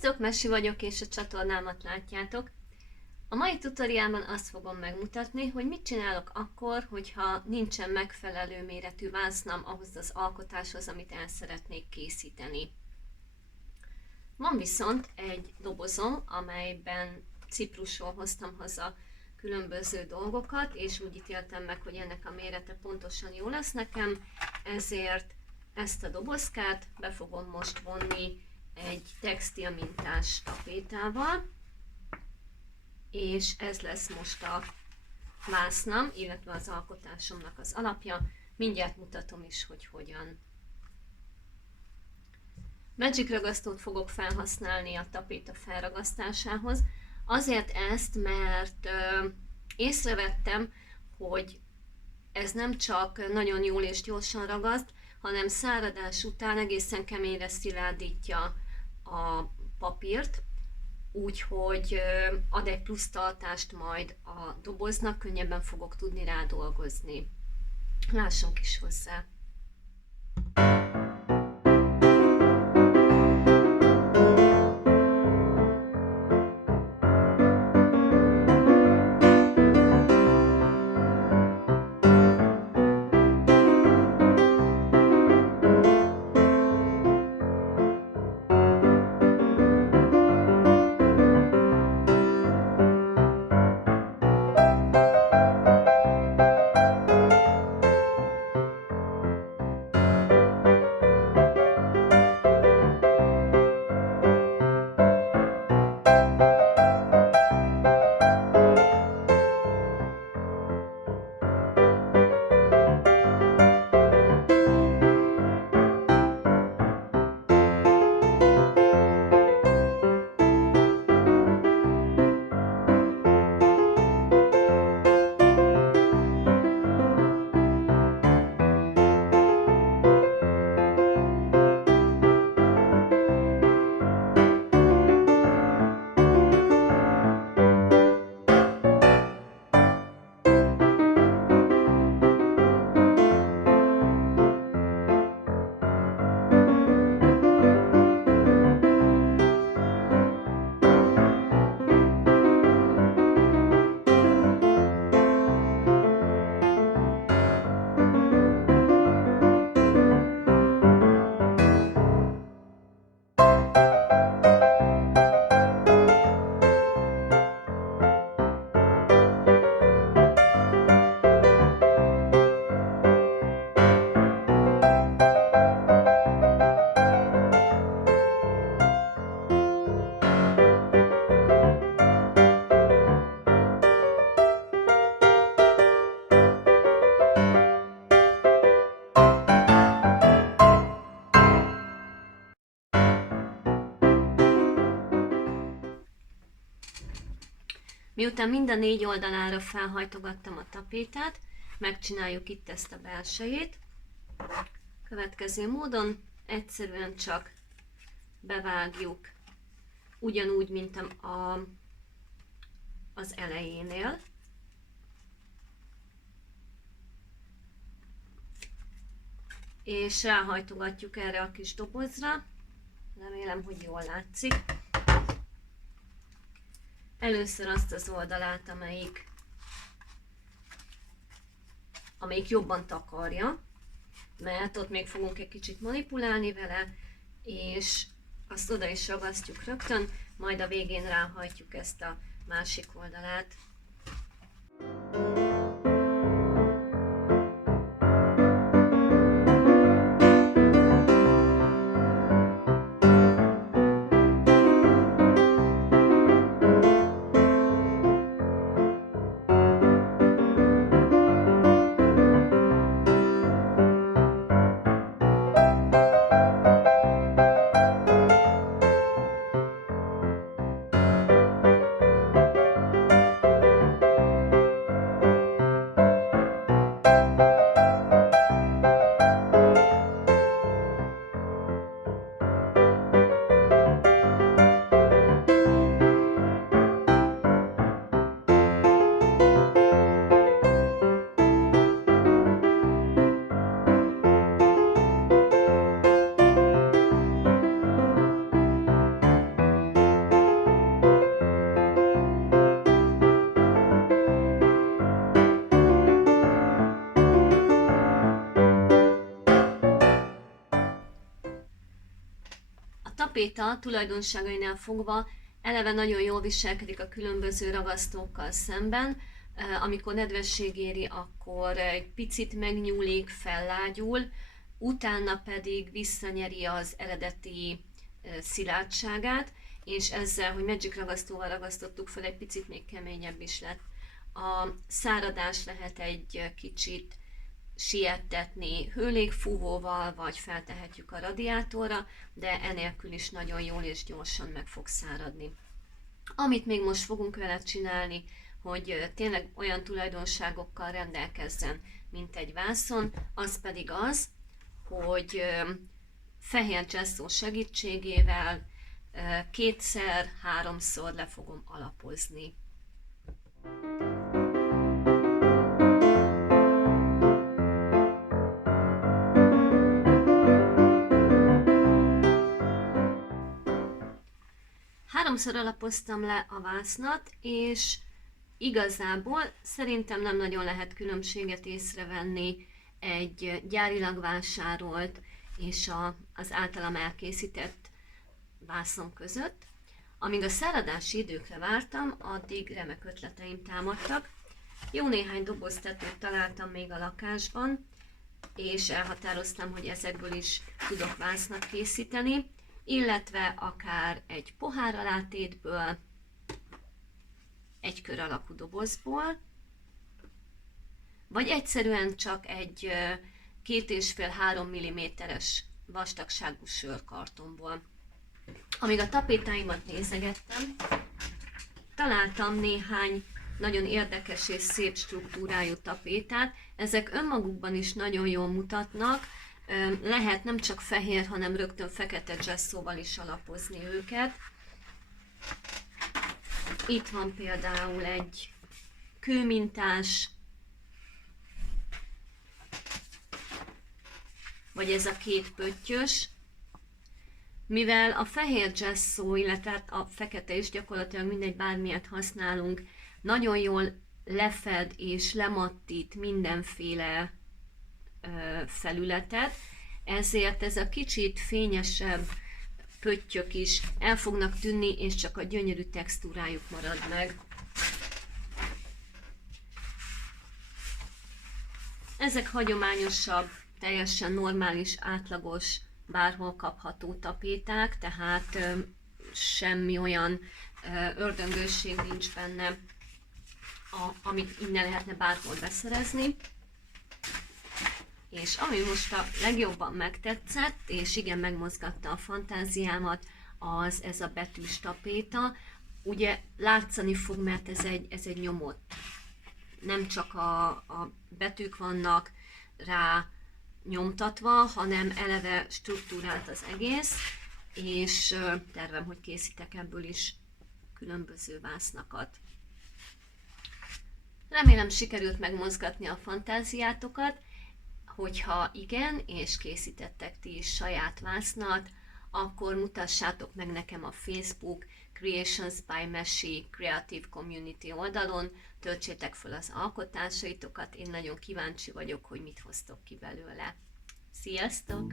Sziasztok, Mesi vagyok, és a csatornámat látjátok. A mai tutoriálban azt fogom megmutatni, hogy mit csinálok akkor, hogyha nincsen megfelelő méretű vásznam ahhoz az alkotáshoz, amit el szeretnék készíteni. Van viszont egy dobozom, amelyben Ciprusról hoztam haza különböző dolgokat, és úgy ítéltem meg, hogy ennek a mérete pontosan jó lesz nekem, ezért ezt a dobozkát be fogom most vonni egy textil mintás tapétával, és ez lesz most a vásznam, illetve az alkotásomnak az alapja. Mindjárt mutatom is, hogy hogyan. Magic ragasztót fogok felhasználni a tapéta felragasztásához. Azért ezt, mert észrevettem, hogy ez nem csak nagyon jól és gyorsan ragaszt, hanem száradás után egészen keményre szilárdítja a papírt, úgyhogy ad egy plusz tartást majd a doboznak, könnyebben fogok tudni rá dolgozni. Lássunk is hozzá! Miután mind a 4 oldalára felhajtogattam a tapétát, megcsináljuk itt ezt a belsejét. Következő módon egyszerűen csak bevágjuk, ugyanúgy, mint az elejénél. És ráhajtogatjuk erre a kis dobozra. Remélem, hogy jól látszik. Először azt az oldalát, amelyik jobban takarja, mert ott még fogunk egy kicsit manipulálni vele, és azt oda is ragasztjuk rögtön, majd a végén ráhajtjuk ezt a másik oldalát. tapéta tulajdonságainál fogva eleve nagyon jól viselkedik a különböző ragasztókkal szemben. Amikor nedvesség éri, akkor egy picit megnyúlik, fellágyul, utána pedig visszanyeri az eredeti szilárdságát, és ezzel, hogy Magic ragasztóval ragasztottuk fel, egy picit még keményebb is lett. A száradás lehet egy kicsit siettetni hőlégfúvóval, vagy feltehetjük a radiátorra, de enélkül is nagyon jól és gyorsan meg fog száradni. Amit még most fogunk vele csinálni, hogy tényleg olyan tulajdonságokkal rendelkezzen, mint egy vászon, az pedig az, hogy fehér gesszó segítségével 2-3-szor le fogom alapozni. Háromszor alapoztam le a vásznat, és igazából szerintem nem nagyon lehet különbséget észrevenni egy gyárilag vásárolt és az általam elkészített vászon között. Amíg a száradási időkre vártam, addig remek ötleteim támadtak. Jó néhány doboztetőt találtam még a lakásban, és elhatároztam, hogy ezekből is tudok vásznat készíteni, illetve akár egy pohár alátétből, egy kör alakú dobozból, vagy egyszerűen csak egy 2,5-3 mm-es vastagságú sörkartonból. Amíg a tapétáimat nézegettem, találtam néhány nagyon érdekes és szép struktúrájú tapétát. Ezek önmagukban is nagyon jól mutatnak, lehet nem csak fehér, hanem rögtön fekete gesszóval is alapozni őket. Itt van például egy kőmintás, vagy ez a két pöttyös. Mivel a fehér gesszó, illetve a fekete is, gyakorlatilag mindegy, bármilyet használunk, nagyon jól lefed és lemattít mindenféle felületet, ezért ez a kicsit fényesebb pöttyök is el fognak tűnni, és csak a gyönyörű textúrájuk marad meg. Ezek hagyományosabb, teljesen normális, átlagos, bárhol kapható tapéták, tehát semmi olyan ördöngőség nincs benne, amit innen lehetne bárhol beszerezni. És ami most a legjobban megtetszett, és igen megmozgatta a fantáziámat, az ez a betűs tapéta. Ugye látszani fog, mert ez egy nyomott. Nem csak a betűk vannak rá nyomtatva, hanem eleve struktúrált az egész, és tervem, hogy készítek ebből is különböző vásznakat. Remélem sikerült megmozgatni a fantáziátokat. Hogyha igen, és készítettek ti is saját vásznat, akkor mutassátok meg nekem a Facebook Creations by Meshi Creative Community oldalon, töltsétek fel az alkotásaitokat, én nagyon kíváncsi vagyok, hogy mit hoztok ki belőle. Sziasztok!